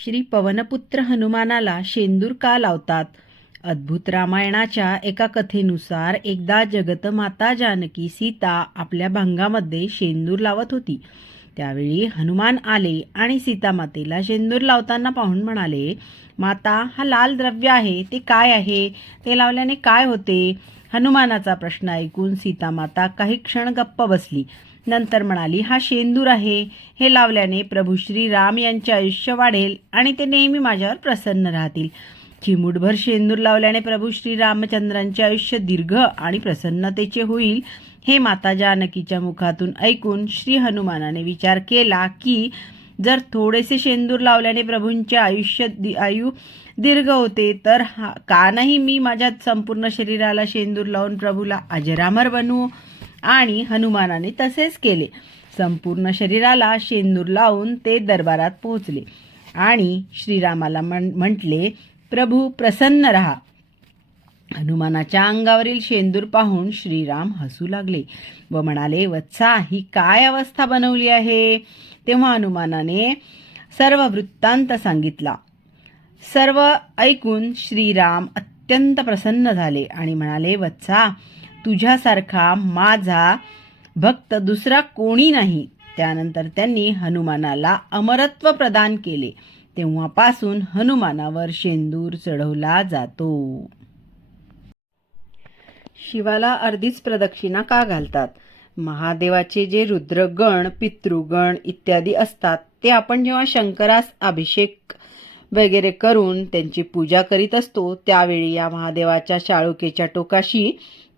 श्री पवनपुत्र हनुमानाला शेंदूर का लावतात? अद्भुत रामायणाच्या एका कथेनुसार एकदा जगतमाता जानकी सीता आपल्या भंगामध्ये शेंदूर लावत होती. त्यावेळी हनुमान आले आणि सीतामातेला शेंदूर लावताना पाहून म्हणाले, माता, हा लाल द्रव्य आहे ते काय आहे? ते लावल्याने काय होते? हनुमानाचा प्रश्न ऐकून सीतामाता काही क्षण गप्प बसली. नंतर म्हणाली, हा शेंदूर आहे. हे लावल्याने प्रभू श्रीराम यांचे आयुष्य वाढेल आणि ते नेहमी माझ्यावर प्रसन्न राहतील. चिमूटभर शेंदूर लावल्याने प्रभू श्रीरामचंद्रांचे आयुष्य दीर्घ आणि प्रसन्नतेचे होईल. हे माता जानकीच्या मुखातून ऐकून श्री हनुमानाने विचार केला की जर थोडेसे शेंदूर लावल्याने प्रभूंचे आयु दीर्घ होते तर का नाही मी माझ्या संपूर्ण शरीराला शेंदूर लावून प्रभूला अजरामर बनवू? आणि हनुमानाने तसेच केले. संपूर्ण शरीराला शेंदूर लावून ते दरबारात पोहोचले आणि श्रीरामाला म्हटले, प्रभू प्रसन्न रहा. हनुमानाच्या अंगावरील शेंदूर पाहून श्रीराम हसू लागले व म्हणाले, वत्सा, ही काय अवस्था बनवली आहे? तेव्हा हनुमानाने सर्व वृत्तांत सांगितला. सर्व ऐकून श्रीराम अत्यंत प्रसन्न झाले आणि म्हणाले, वत्सा, तुझ्यासारखा माझा भक्त दुसरा कोणी नाही. त्यानंतर त्यांनी हनुमानाला अमरत्व प्रदान केले. तेव्हापासून हनुमानावर शेंदूर चढवला जातो. शिवाला अर्धीच प्रदक्षिणा का घालतात? महादेवाचे जे रुद्रगण, पितृगण इत्यादी असतात ते आपण जेव्हा शंकरास अभिषेक वगैरे करून त्यांची पूजा करीत असतो त्यावेळी या महादेवाच्या शाळुकेच्या टोकाशी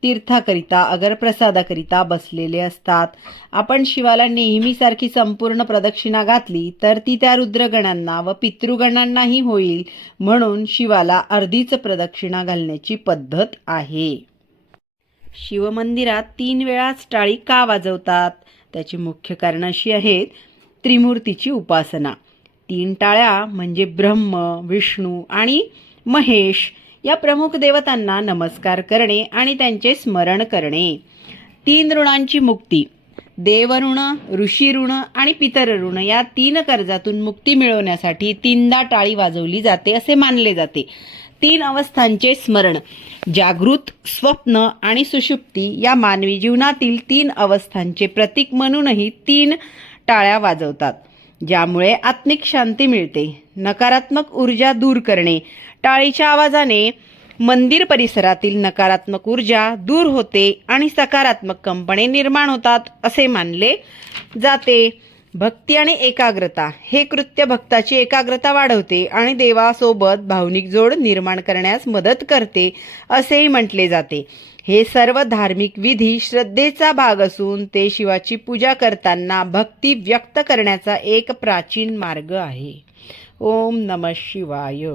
तीर्थाकरिता अगरप्रसादाकरिता बसलेले असतात. आपण शिवाला नेहमीसारखी संपूर्ण प्रदक्षिणा घातली तर ती त्या रुद्रगणांना व पितृगणांनाही होईल. म्हणून शिवाला अर्धीच प्रदक्षिणा घालण्याची पद्धत आहे. शिवमंदिरात 3 वेळाच टाळी का वाजवतात? त्याची मुख्य कारण अशी आहेत. त्रिमूर्तीची उपासना. 3 टाळ्या म्हणजे ब्रह्म, विष्णू आणि महेश या प्रमुख देवतांना नमस्कार करणे आणि त्यांचे स्मरण करणे. 3 ऋणांची मुक्ती. देवऋण, ऋषी ऋण आणि पितर ऋण या 3 कर्जातून मुक्ती मिळवण्यासाठी 3दा टाळी वाजवली जाते असे मानले जाते. 3 अवस्थांचे स्मरण. जागृत, स्वप्न आणि सुषुप्ती या मानवी जीवनातील 3 अवस्थांचे प्रतीक म्हणूनही 3 टाळ्या वाजवतात, ज्यामुळे आत्मिक शांती मिळते. नकारात्मक ऊर्जा दूर करणे. टाळीच्या आवाजाने मंदिर परिसरातील नकारात्मक ऊर्जा दूर होते आणि सकारात्मक कंपने निर्माण होतात असे मानले जाते. भक्ती आणि एकाग्रता. हे कृत्य भक्ताची एकाग्रता वाढवते आणि देवासोबत भावनिक जोड निर्माण करण्यास मदत करते असेही म्हटले जाते. हे सर्व धार्मिक विधी श्रद्धेचा भाग असून ते शिवाची पूजा करताना भक्ती व्यक्त करण्याचा एक प्राचीन मार्ग आहे. ओम नमः शिवाय.